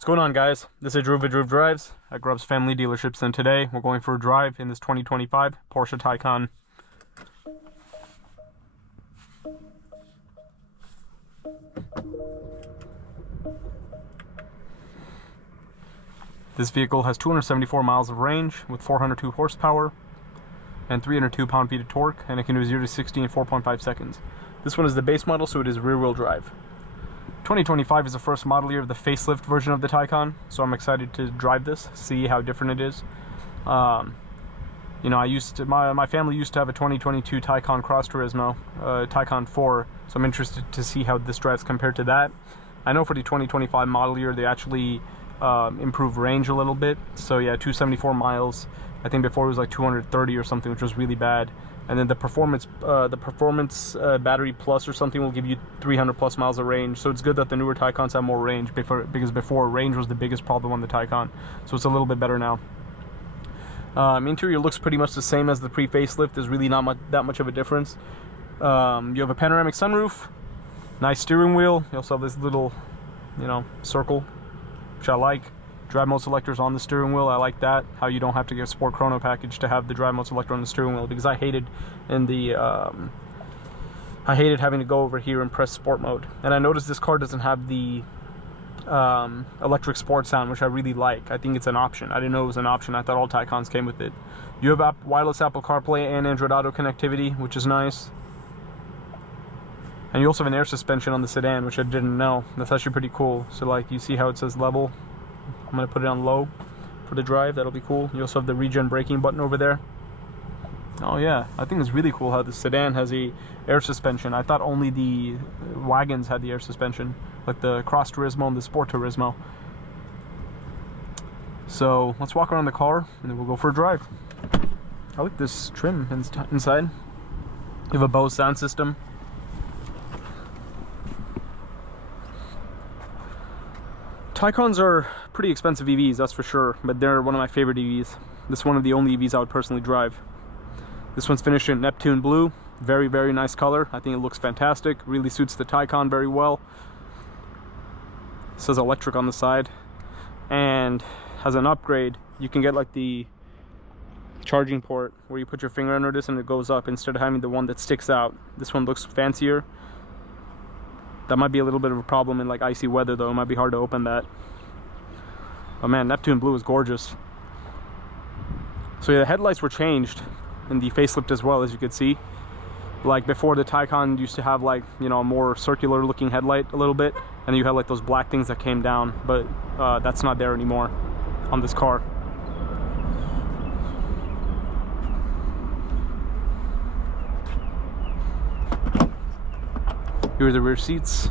What's going on, guys? This is Drew Drives at Grubbs Family Dealerships, and today we're going for a drive in this 2025 Porsche Taycan. This vehicle has 274 miles of range with 402 horsepower and 302 pound-feet of torque, and it can do 0 to 60 in 4.5 seconds. This one is the base model, so it is rear-wheel drive. 2025 is the first model year of the facelift version of the Taycan, so I'm excited to drive this, see how different it is. You know, my family used to have a 2022 Taycan Cross Turismo, Taycan 4, so I'm interested to see how this drives compared to that. I know for the 2025 model year, they actually improved range a little bit. So yeah, 274 miles. I think before it was like 230 or something, which was really bad. And then the performance battery plus or something will give you 300 plus miles of range. So it's good that the newer Taycans have more range, because before range was the biggest problem on the Taycan. So it's a little bit better now. Interior looks pretty much the same as the pre-facelift. There's really not that much of a difference. You have a panoramic sunroof, nice steering wheel. You also have this little, you know, circle, which I like. Drive mode selectors on the steering wheel. I like that, how you don't have to get a sport chrono package to have the drive mode selector on the steering wheel, because I hated having to go over here and press sport mode. And I noticed this car doesn't have the electric sport sound, which I really like. I think it's an option. I didn't know it was an option. I thought all Taycans came with it. You have wireless Apple CarPlay and Android Auto connectivity, which is nice. And you also have an air suspension on the sedan, which I didn't know. That's actually pretty cool. So like, you see how it says level? I'm going to put it on low for the drive. That'll be cool. You also have the regen braking button over there. Oh yeah, I think it's really cool how the sedan has a air suspension. I thought only the wagons had the air suspension, like the Cross Turismo and the Sport Turismo. So let's walk around the car and then we'll go for a drive. I like this trim inside. You have a Bose sound system. Taycans are pretty expensive EVs, that's for sure, but they're one of my favorite EVs. This is one of the only EVs I would personally drive. This one's finished in Neptune blue. Very, very nice color. I think it looks fantastic. Really suits the Taycan very well. It says electric on the side. And as an upgrade, you can get like the charging port where you put your finger under this and it goes up, instead of having the one that sticks out. This one looks fancier. That might be a little bit of a problem in like icy weather though. It might be hard to open that. Oh man, Neptune blue is gorgeous. So yeah, the headlights were changed in the facelift as well, as you could see. Like before, the Taycan used to have like, you know, a more circular looking headlight a little bit, and you had like those black things that came down, but that's not there anymore on this car. Here are the rear seats.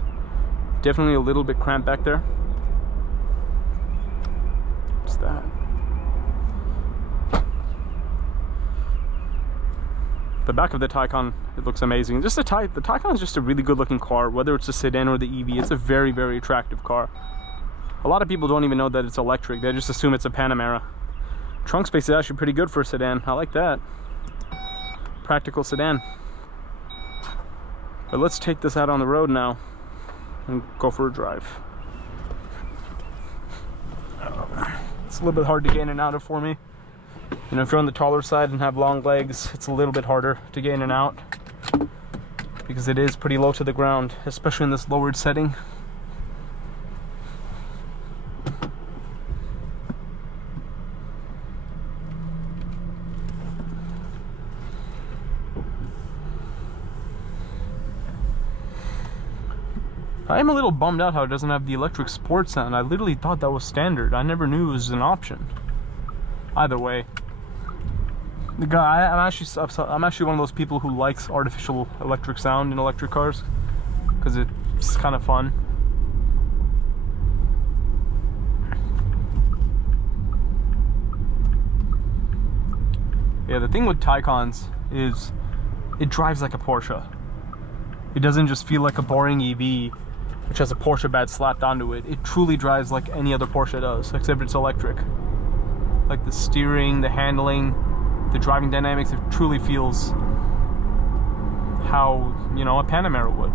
Definitely a little bit cramped back there. What's that? The back of the Taycan, it looks amazing. Just the Taycan is just a really good looking car, whether it's a sedan or the EV. It's a very, very attractive car. A lot of people don't even know that it's electric. They just assume it's a Panamera. Trunk space is actually pretty good for a sedan. I like that. Practical sedan. But let's take this out on the road now and go for a drive. It's a little bit hard to get in and out of for me. You know, if you're on the taller side and have long legs, it's a little bit harder to get in and out, because it is pretty low to the ground, especially in this lowered setting. I am a little bummed out how it doesn't have the electric sport sound. I literally thought that was standard. I never knew it was an option. Either way, the guy, I'm actually one of those people who likes artificial electric sound in electric cars, because it's kind of fun. Yeah, the thing with Taycans is it drives like a Porsche. It doesn't just feel like a boring EV which has a Porsche badge slapped onto it. It truly drives like any other Porsche does, except it's electric. Like the steering, the handling, the driving dynamics, it truly feels how, you know, a Panamera would.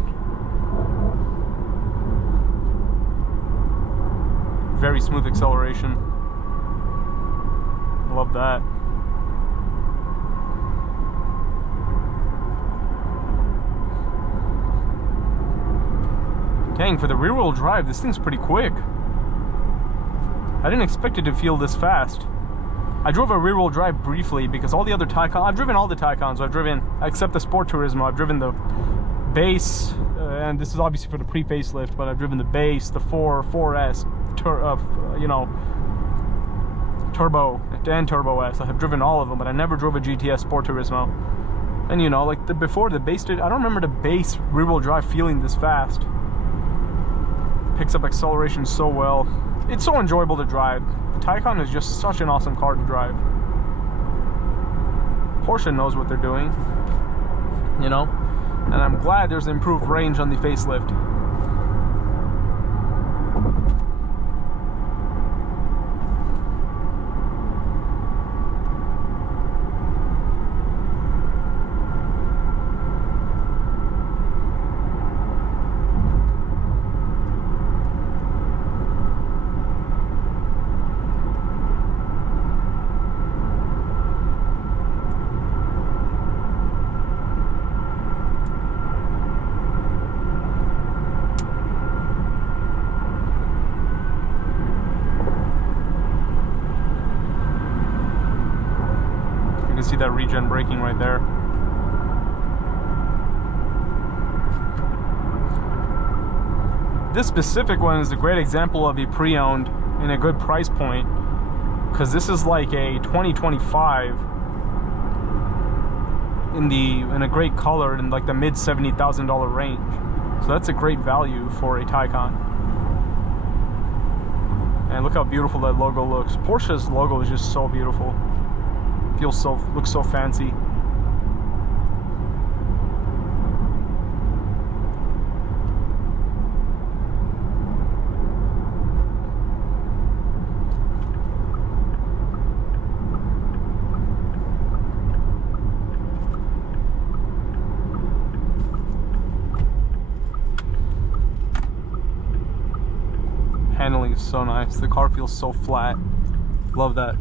very smooth acceleration. Love that. Dang, for the rear-wheel drive, this thing's pretty quick. I didn't expect it to feel this fast. I drove a rear-wheel drive briefly because all the other Taycan, I've driven all the Taycans. I've driven, except the Sport Turismo, I've driven the base, and this is obviously for the pre-facelift, but I've driven the base, the 4S, you know, Turbo, and Turbo S. I have driven all of them, but I never drove a GTS Sport Turismo. And you know, like before the base did, I don't remember the base rear-wheel drive feeling this fast. Picks up acceleration so well. It's so enjoyable to drive. The Taycan is just such an awesome car to drive. Porsche knows what they're doing, you know, and I'm glad there's improved range on the facelift. See that regen braking right there. This specific one is a great example of a pre-owned in a good price point, because this is like a 2025 in a great color in like the mid $70,000 range. So that's a great value for a Taycan. And look how beautiful that logo looks. Porsche's logo is just so beautiful. Looks so fancy. Handling is so nice. The car feels so flat. Love that.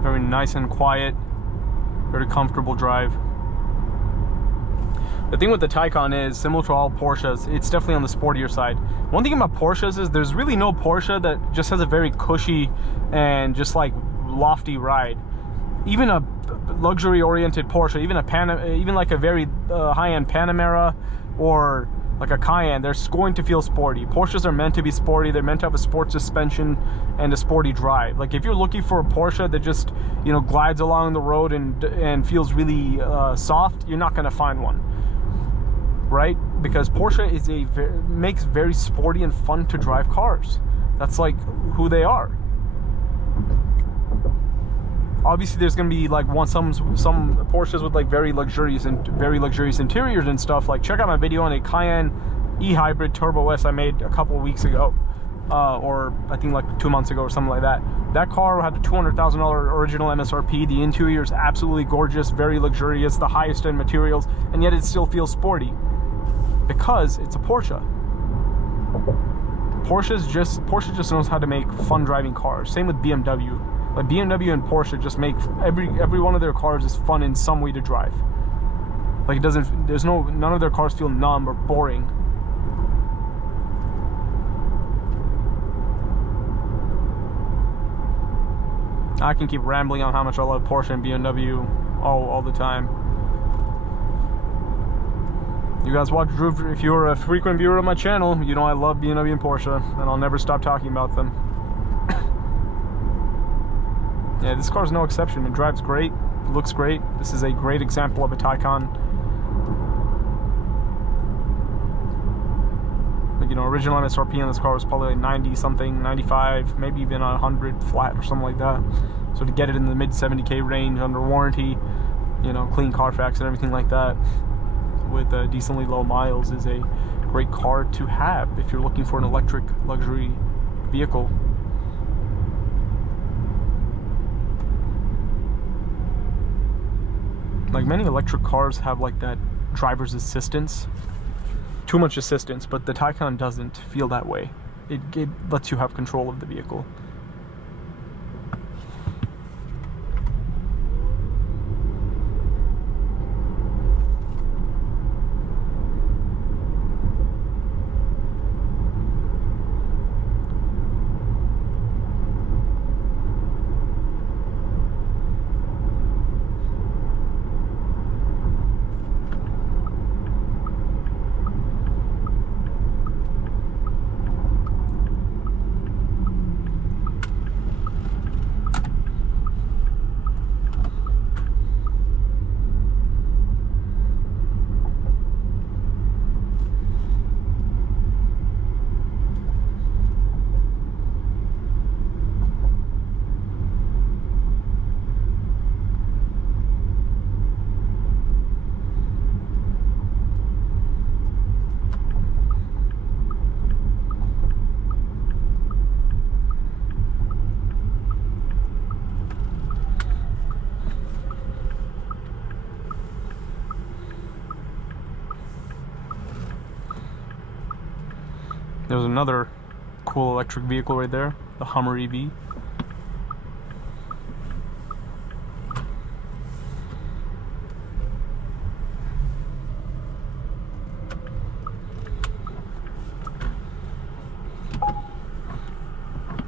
Very nice and quiet, very comfortable drive. The thing with the Taycan is, similar to all Porsches, it's definitely on the sportier side. One thing about Porsches is there's really no Porsche that just has a very cushy and just like lofty ride. Even a luxury-oriented Porsche, even like a very high-end Panamera or like a Cayenne, they're going to feel sporty. Porsches are meant to be sporty. They're meant to have a sport suspension and a sporty drive. Like if you're looking for a Porsche that just, you know, glides along the road and feels really soft, you're not going to find one, right? Because Porsche is makes very sporty and fun to drive cars. That's like who they are. Obviously, there's going to be like some Porsches with like very luxurious interiors and stuff. Like check out my video on a Cayenne e-hybrid Turbo S I made a couple of weeks ago, or I think like 2 months ago or something like that. That car had a $200,000 original MSRP. The interior is absolutely gorgeous, very luxurious, the highest end materials, and yet it still feels sporty because it's a Porsche. Porsche just knows how to make fun driving cars. Same with BMW. Like BMW and Porsche just make every one of their cars is fun in some way to drive. Like none of their cars feel numb or boring. I can keep rambling on how much I love Porsche and BMW all the time. You guys watch Droop. If you're a frequent viewer of my channel, you know I love BMW and Porsche, and I'll never stop talking about them. Yeah, this car's no exception. It drives great, looks great. This is a great example of a Taycan. You know, original MSRP on this car was probably like 90 something, 95, maybe even 100 flat or something like that. So to get it in the mid 70K range under warranty, you know, clean Carfax and everything like that, with decently low miles, is a great car to have if you're looking for an electric luxury vehicle. Like, many electric cars have like that driver's assistance, too much assistance, but the Taycan doesn't feel that way. It lets you have control of the vehicle. There's another cool electric vehicle right there, the Hummer EV.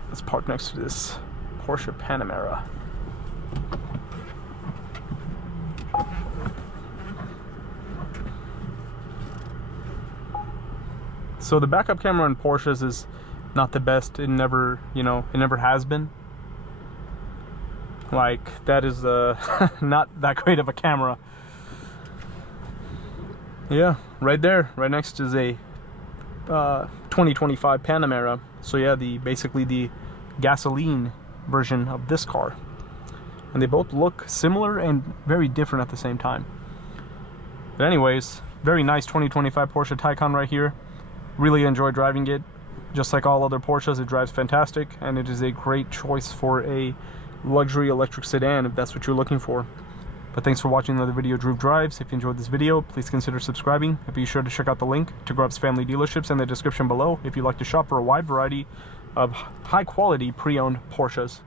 Let's park next to this Porsche Panamera. So the backup camera on Porsches is not the best. It never, you know, it never has been. Like, that is not that great of a camera. Yeah, right there, right next is a 2025 Panamera. So yeah, basically the gasoline version of this car. And they both look similar and very different at the same time. But anyways, very nice 2025 Porsche Taycan right here. Really enjoy driving it. Just like all other Porsches, it drives fantastic, and it is a great choice for a luxury electric sedan if that's what you're looking for. But thanks for watching another video of Droop Drives. If you enjoyed this video, please consider subscribing, and be sure to check out the link to Grubb's family dealerships in the description below if you'd like to shop for a wide variety of high quality pre-owned Porsches.